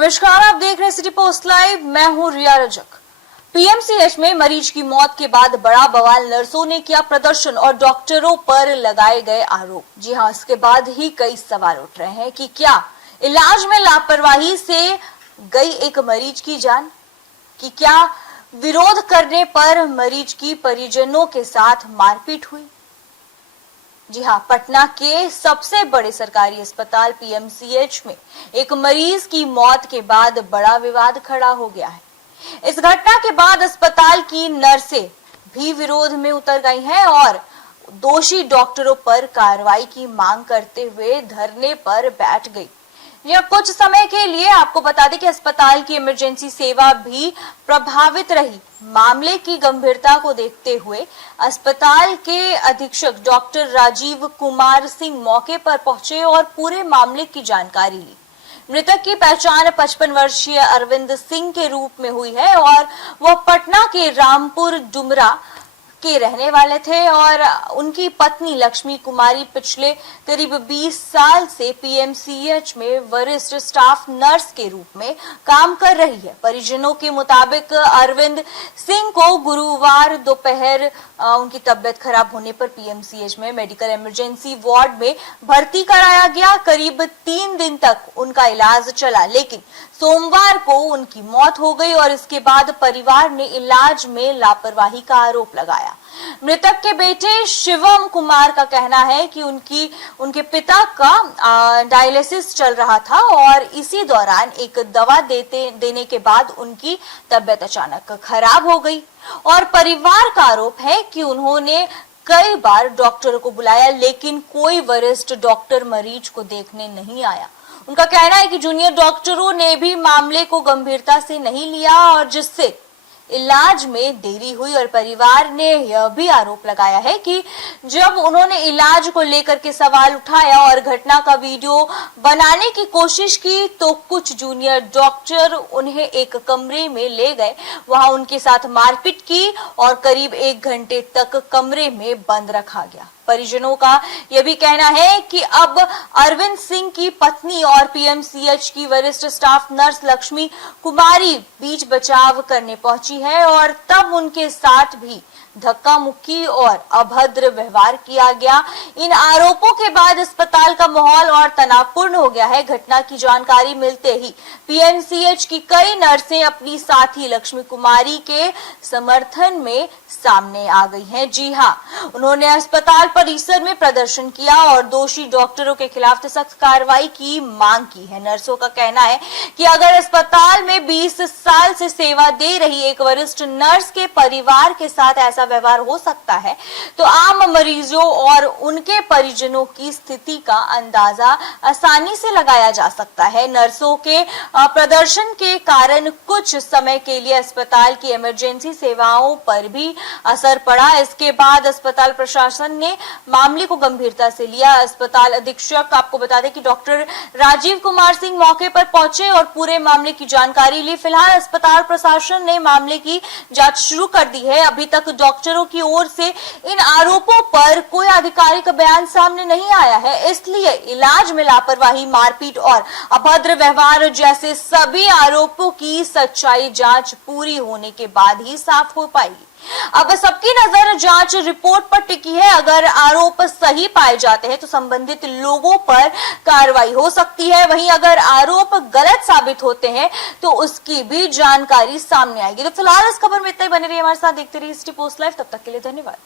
नमस्कार, आप देख रहे हैं सिटी पोस्ट लाइव। मैं हूं रिया रजक। पीएमसीएच में मरीज की मौत के बाद बड़ा बवाल, नर्सों ने किया प्रदर्शन और डॉक्टरों पर लगाए गए आरोप। जी हां, इसके बाद ही कई सवाल उठ रहे हैं कि क्या इलाज में लापरवाही से गई एक मरीज की जान, कि क्या विरोध करने पर मरीज की परिजनों के साथ मारपीट हुई। जी हां, पटना के सबसे बड़े सरकारी अस्पताल पीएमसीएच में एक मरीज की मौत के बाद बड़ा विवाद खड़ा हो गया है। इस घटना के बाद अस्पताल की नर्सें भी विरोध में उतर गई हैं और दोषी डॉक्टरों पर कार्रवाई की मांग करते हुए धरने पर बैठ गई। यह कुछ समय के लिए आपको बता दें कि अस्पताल की इमरजेंसी सेवा भी प्रभावित रही। मामले की गंभीरता को देखते हुए अस्पताल के अधीक्षक डॉक्टर राजीव कुमार सिंह मौके पर पहुंचे और पूरे मामले की जानकारी ली। मृतक की पहचान 55 वर्षीय अरविंद सिंह के रूप में हुई है और वह पटना के रामपुर डुमरा के रहने वाले थे और उनकी पत्नी लक्ष्मी कुमारी पिछले करीब 20 साल से पीएमसीएच में वरिष्ठ स्टाफ नर्स के रूप में काम कर रही है। परिजनों के मुताबिक अरविंद सिंह को गुरुवार दोपहर उनकी तबीयत खराब होने पर पीएमसीएच में मेडिकल इमरजेंसी वार्ड में भर्ती कराया गया। करीब 3 दिन तक उनका इलाज चला, लेकिन सोमवार को उनकी मौत हो गई और इसके बाद परिवार ने इलाज में लापरवाही का आरोप लगाया। मृतक के बेटे शिवम कुमार का कहना है कि उनके पिता का डायलिसिस चल रहा था और इसी दौरान एक दवा देने के बाद उनकी तबीयत अचानक खराब हो गई और परिवार का आरोप है कि उन्होंने कई बार डॉक्टरों को बुलाया, लेकिन कोई वरिष्ठ डॉक्टर मरीज को देखने नहीं आया। उनका कहना है कि जूनियर डॉक्टरों ने भी मामले को गंभीरता से नहीं लिया और जिससे इलाज में देरी हुई और परिवार ने यह भी आरोप लगाया है कि जब उन्होंने इलाज को लेकर के सवाल उठाया और घटना का वीडियो बनाने की कोशिश की तो कुछ जूनियर डॉक्टर उन्हें एक कमरे में ले गए, वहां उनके साथ मारपीट की और करीब 1 घंटे तक कमरे में बंद रखा गया। परिजनों का यह भी कहना है कि अब अरविंद सिंह की पत्नी और पीएमसीएच की वरिष्ठ स्टाफ नर्स लक्ष्मी कुमारी बीच बचाव करने पहुंची है और तब उनके साथ भी धक्का मुक्की और अभद्र व्यवहार किया गया। इन आरोपों के बाद अस्पताल का माहौल और तनावपूर्ण हो गया है। घटना की जानकारी मिलते ही पीएमसीएच की कई नर्सें अपनी साथी लक्ष्मी कुमारी के समर्थन में सामने आ गई हैं। जी हां, उन्होंने अस्पताल परिसर में प्रदर्शन किया और दोषी डॉक्टरों के खिलाफ सख्त कार्रवाई की मांग की है। नर्सों का कहना है कि अगर अस्पताल में 20 साल से सेवा दे रही एक वरिष्ठ नर्स के परिवार के साथ ऐसा व्यवहार हो सकता है तो आम मरीजों और उनके परिजनों की स्थिति का अंदाजा आसानी से लगाया जा सकता है। नर्सों के प्रदर्शन के कारण कुछ समय के लिए अस्पताल की इमरजेंसी सेवाओं पर भी असर पड़ा। इसके बाद अस्पताल प्रशासन ने मामले को गंभीरता से लिया। अस्पताल अधीक्षक आपको बता दें कि डॉक्टर राजीव कुमार सिंह मौके पर पहुंचे और पूरे मामले की जानकारी ली। फिलहाल अस्पताल प्रशासन ने मामले की जांच शुरू कर दी है। अभी तक डॉक्टरों की ओर से इन आरोपों पर कोई आधिकारिक बयान सामने नहीं आया है, इसलिए इलाज में लापरवाही, मारपीट और अभद्र व्यवहार जैसे सभी आरोपों की सच्चाई जांच पूरी होने के बाद ही साफ हो पाएगी। अब सबकी नजर जांच रिपोर्ट पर टिकी है। अगर आरोप सही पाए जाते हैं तो संबंधित लोगों पर कार्रवाई हो सकती है, वहीं अगर आरोप गलत साबित होते हैं तो उसकी भी जानकारी सामने आएगी। तो फिलहाल इस खबर में इतना ही। बने रहिए हमारे साथ, देखते रहिए सिटी पोस्ट लाइव। तब तक के लिए धन्यवाद।